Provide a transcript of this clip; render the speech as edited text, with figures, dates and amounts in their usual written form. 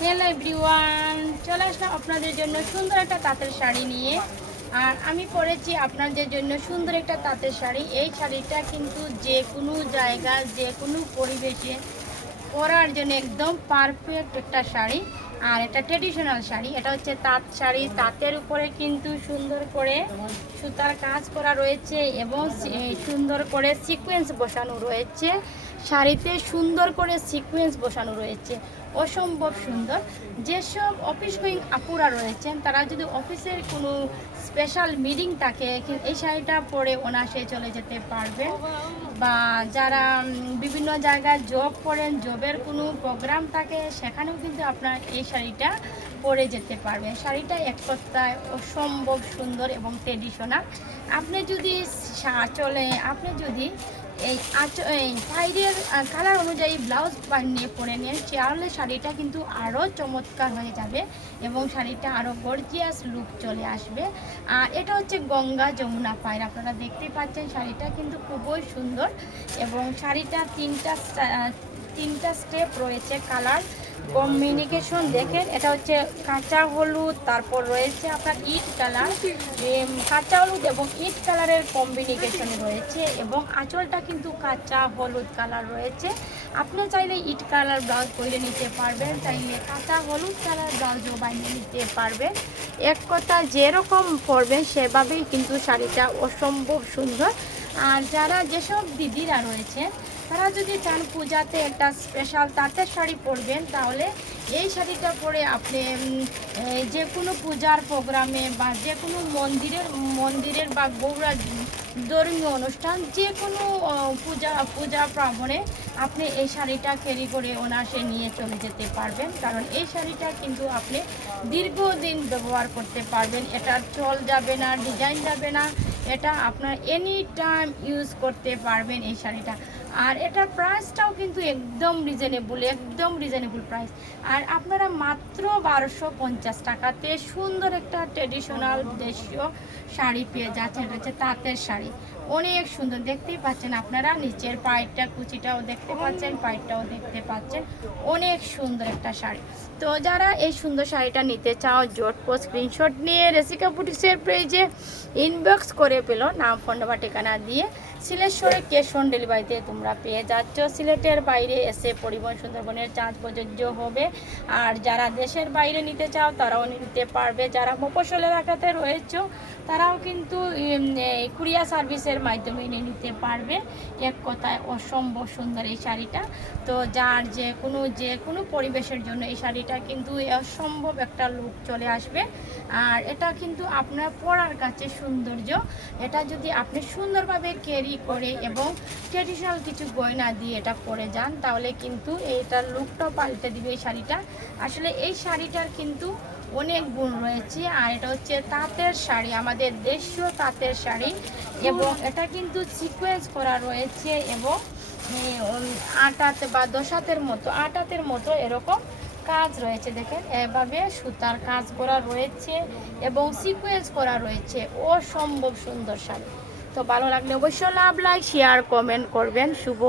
Hello everyone, চলে আসলাম আপনাদের জন্য সুন্দর একটা তাঁতের শাড়ি নিয়ে। আর আমি পরেছি আপনাদের জন্য সুন্দর একটা তাঁতের শাড়ি। এই শাড়িটা কিন্তু যে কোনো জায়গায় যে কোনো পরিবেশে পরার জন্য একদম পারফেক্ট একটা শাড়ি। আর এটা ট্রেডিশনাল শাড়ি, এটা হচ্ছে তাঁত শাড়ি। তাঁতের উপরে কিন্তু সুন্দর করে সুতার কাজ করা রয়েছে এবং সুন্দর করে সিকোয়েন্স বসানো রয়েছে। শাড়িতে সুন্দর করে সিকোয়েন্স বসানো রয়েছে, অসম্ভব সুন্দর। যেসব অফিস গোয়িং আপুরা রয়েছেন তারা যদি অফিসের কোনো স্পেশাল মিটিং থাকে এই শাড়িটা পরে অনায়াসে চলে যেতে পারবেন। বা যারা বিভিন্ন জায়গায় জব করেন, জবের কোনো প্রোগ্রাম থাকে সেখানেও কিন্তু আপনার এই শাড়িটা পরে যেতে পারবেন। শাড়িটা এক কথায় অসম্ভব সুন্দর এবং ট্রেডিশনাল। আপনি যদি এই বাইরের কালার অনুযায়ী ব্লাউজ বানিয়ে পরে নেন তাহলে শাড়িটা কিন্তু আরও চমৎকার হয়ে যাবে এবং শাড়িটা আরও গর্জিয়াস লুক চলে আসবে। আর এটা হচ্ছে গঙ্গা যমুনা পাড়, আপনারা দেখতেই পাচ্ছেন শাড়িটা কিন্তু খুবই সুন্দর। এবং শাড়িটা তিনটা স্টেপ রয়েছে, কালার কম্বিনেশন দেখেন। এটা হচ্ছে কাঁচা হলুদ, তারপর রয়েছে আপনার ইট কালার, কাঁচা হলুদ এবং ইট কালারের কম্বিনেশন রয়েছে। এবং আঁচলটা কিন্তু কাঁচা হলুদ কালার রয়েছে। আপনি চাইলে ইট কালার ব্লাউজ পরে নিতে পারবেন, চাইলে কাঁচা হলুদ কালার ব্লাউজও বানিয়ে নিতে পারবেন। এক কথা যেরকম পরবেন সেভাবেই কিন্তু শাড়িটা অসম্ভব সুন্দর। আর যেসব দিদিরা রয়েছে তারা যদি চান পূজাতে একটা স্পেশাল তাঁতের শাড়ি পরবেন তাহলে এই শাড়িটা পরে আপনি যে কোনো পূজার প্রোগ্রামে বা যে কোনো মন্দিরের বা গৌরা ধর্মীয় অনুষ্ঠান যে কোনো পূজা প্রাঙ্গণে আপনি এই শাড়িটা ক্যারি করে অনায়াসে নিয়ে চলে যেতে পারবেন। কারণ এই শাড়িটা কিন্তু আপনি দীর্ঘদিন ব্যবহার করতে পারবেন, এটার চল যাবে না, ডিজাইন যাবে না, এটা আপনার এনি টাইম ইউজ করতে পারবেন এই শাড়িটা। আর এটার প্রাইসটাও কিন্তু একদম রিজনেবল প্রাইস। আর আপনারা মাত্র 1250 টাকাতে সুন্দর একটা ট্রেডিশনাল দেশীয় শাড়ি পেয়ে যাচ্ছেন। এটা হচ্ছে তাঁতের শাড়ি, অনেক সুন্দর। দেখতেই পাচ্ছেন আপনারা, নিচের পায়েরটা কুচিটাও দেখতে পাচ্ছেন, পায়েরটাও দেখতে পাচ্ছেন, অনেক সুন্দর একটা শাড়ি। তো যারা এই সুন্দর শাড়িটা নিতে চাও জটপট স্ক্রিনশট নিয়ে রেসিকা বুটিক্সের পেজে ইনবক্স করে পেলো, নাম ফোন নাম্বার ঠিকানা দিয়ে। সিলেশ্বরে ক্যাশ অন ডেলিভারিতে তোমরা পেয়ে যাচ্ছ। সিলেটের বাইরে এসে পরিবহন সুন্দরবনের চার্জ প্রযোজ্য হবে। আর যারা দেশের বাইরে নিতে চাও তারাও নিতে পারবে। যারা মফস্বল এলাকাতে রয়েছে তারাও কিন্তু কুরিয়ার সার্ভিসের মাধ্যমে নিতে পারবে। এক কথায় অসম্ভব সুন্দর এই শাড়িটা। তো যার যে কোনো পরিবেশের জন্য এই শাড়িটা কিন্তু অসম্ভব একটা লুক চলে আসবে। আর এটা কিন্তু আপনার পরার কাছে সৌন্দর্য। এটা যদি আপনি সুন্দরভাবে ক্যারি করে এবং ট্রেডিশনাল কিছু গয়না দিয়ে এটা পরে যান তাহলে কিন্তু এটার লুকটাও পাল্টে দিবে এই শাড়িটা। আসলে এই শাড়িটার কিন্তু অনেক গুণ রয়েছে। আর এটা হচ্ছে তাঁতের শাড়ি, আমাদের দেশীয় তাঁতের শাড়ি। এবং এটা কিন্তু সিকোয়েন্স করা রয়েছে এবং আটাতে বা আটাতের মতো এরকম কাজ রয়েছে। দেখেন এভাবে সুতার কাজ করা রয়েছে এবং সিকোয়েন্স করা রয়েছে, অসম্ভব সুন্দর শাড়ি। তো ভালো লাগলে অবশ্যই লাইক শেয়ার কমেন্ট করবেন। শুভ